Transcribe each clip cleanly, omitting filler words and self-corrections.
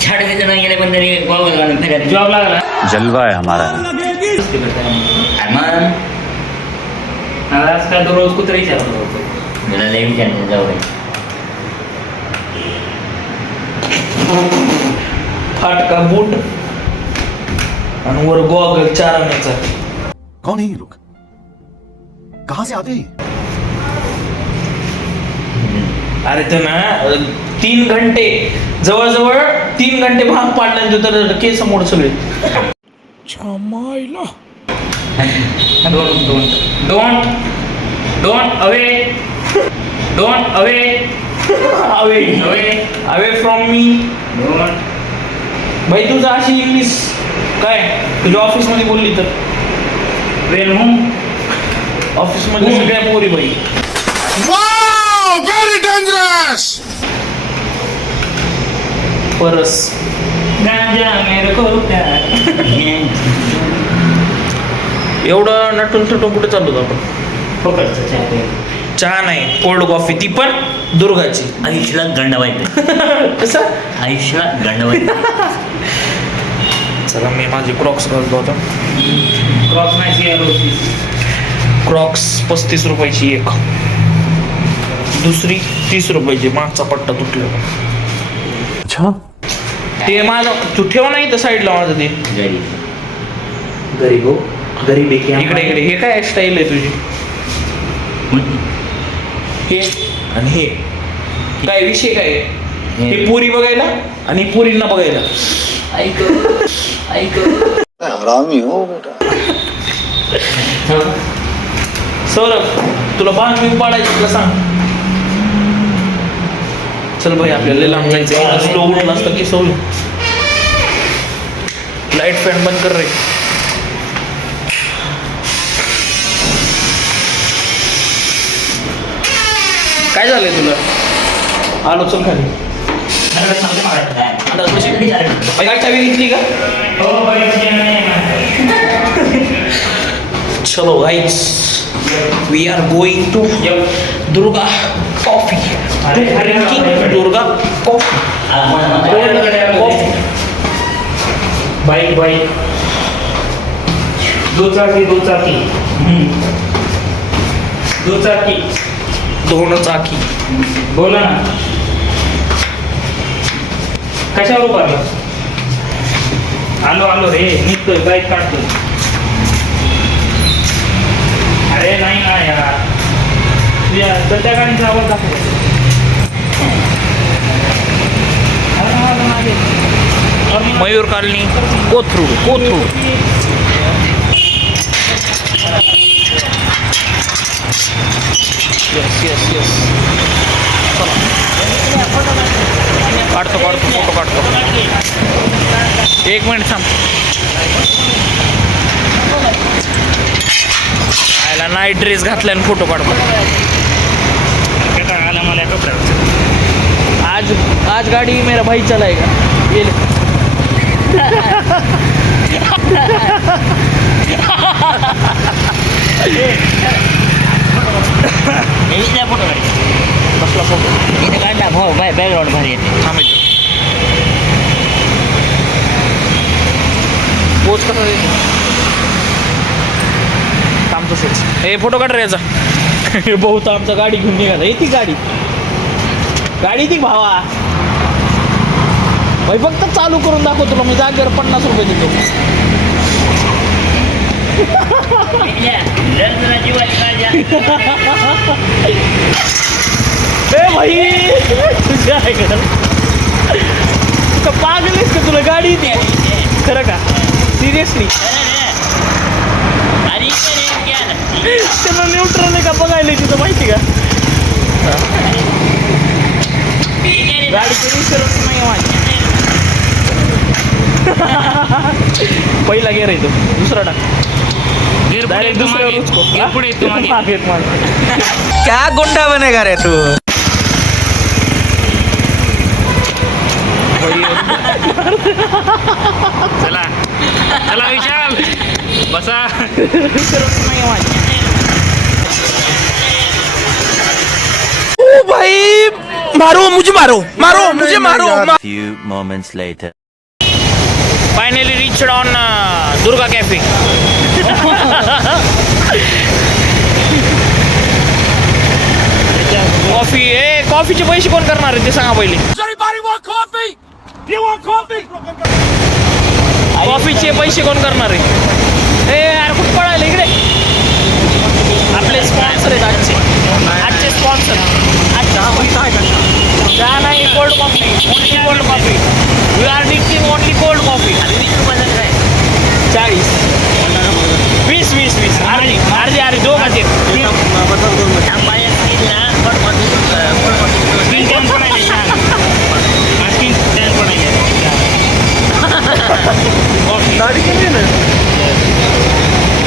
झाड तिथं नाही गेले पण तरी गॉगल घालून फिरायला जॉब लागला जलवा है हमारा अरे मग आज काय रोज कुत्रा विचारत होतो मला लई विचारलं जाऊ दे. फाटका बूट आणि वर गॉगल चारण्याचा. कौन है ये लोग? कहां से आते हैं? अरे तर ना 3 घंटे जवळजवळ 3 घंटे भाग पाडल्यानंतर तर केस मोड सगळे. Don't away from me. भाई तुझं अशी इंग्लिश काय तुझ्या ऑफिस मध्ये बोलली तर वेल होम ऑफिस मध्ये सगळ्या पोरी बाई. Wow, very dangerous. परस गांजा मेरे को प्यार. एवढं नटून थटून कुठे चाललो होतो आपण? फुकटचं चहा पे. चहा नाही कोल्ड कॉफी ती पण दुर्गाची. आयुष्याला गंडवायचं कसं आयुष्याला गंडवायचं. चला मी माझे क्रॉक्स घालतो आता. क्रॉस नाही क्रॉक्स 35 रुपयाची एक, दुसरी 30 रुपयाची. मागचा पट्टा तुटला. अच्छा ते माझं तू ठेव नाही तर साईडला माझं ते घरी गरीब हो गरीब आहे की इकडे इकडे. हे काय स्टाईल आहे तुझी? हे आणि हे काय विषय काय आहे? हे पुरी बघायला आणि पुरींना बघायला. ऐक ऐक हरामी हो बेटा. सौरभ तुला बांध मी पाडायचं तुला सांग. चल भाई आपल्याला लांब जायचं. स्लो उठला असतं की सवय. लाईट फॅन बंद कर रे. काय झालंय तुला? आलो चल खाली. काय चावी घेतली का? चलो guys we are going to Durga coffee. Durga coffee. Bike दुचाकी दोन चाकी. बोला ना कशावर उभारला? आलो रे निघतोय बाईक काढतोय. अरे नाही ना यार तुझ्या सध्या गाडीचा आवाज दाखव. मयूर कॉलनी कोथरूड. येस काढतो फोटो काढतो. 1 मिनिट थांब. आयला नाईट ड्रेस घातला आणि फोटो काढतो. आला मला कपडा. आज गाड़ी मेरा भाई चलाएगा. ये ले. फोटो काढ. कसला फोटो? इथे काढला भाऊ बॅकग्राऊंड भारी येते. थांबायचं. पोच कसा देतो? थांबतो सेट. हे फोटो काढ रे याचा. बहुत आमचा गाडी घेऊन निघाला. येते गाडी ती भावा. भाई फक्त चालू करून दाखव तुला मी जागेवर 50 रुपये देतो. ए भाई तुझ्या आहे का पागलेस का? तुला गाडी येते खरं का? सिरियसली त्याला न्यूट्रल आहे का बघायला तिथं माहिती का? गाडीची इन्शुरन्स नाही माझी. पहिला गेअर येतो दुसरा टाक. डायरेक्ट दुसऱ्यावर पुढे क्या गुंडा बनेगा रे तू? चला विशाल बसा. नाही माझी. ओ भाई मारो मुझे मारो मारो मुझे मारो Few moments later. Finally reached on Durga cafe. Coffee कॉफीचे पैसे कोण करणार आहे ते सांगा पहिले. कॉफीचे पैसे कोण करणार आहे? यार कुठं पळायला इकडे. आपले स्पॉन्सर आहेत आजचे स्पॉन्सर. चहा नाही, cold coffee, only cold coffee. We are dictating only cold coffee. 40 20 अर्धे दोघ आहेत.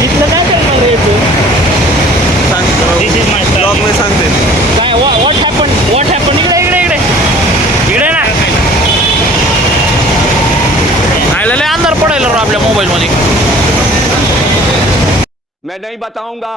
इथलं काय करणार रे तू? दिस इज माय ब्लॉग मध्ये सांगते काय व्हॉट हॅपन इकडे ना. आयला लय अंधार पडायला राव आपल्या मोबाईल मध्ये. मैं नहीं बताऊंगा.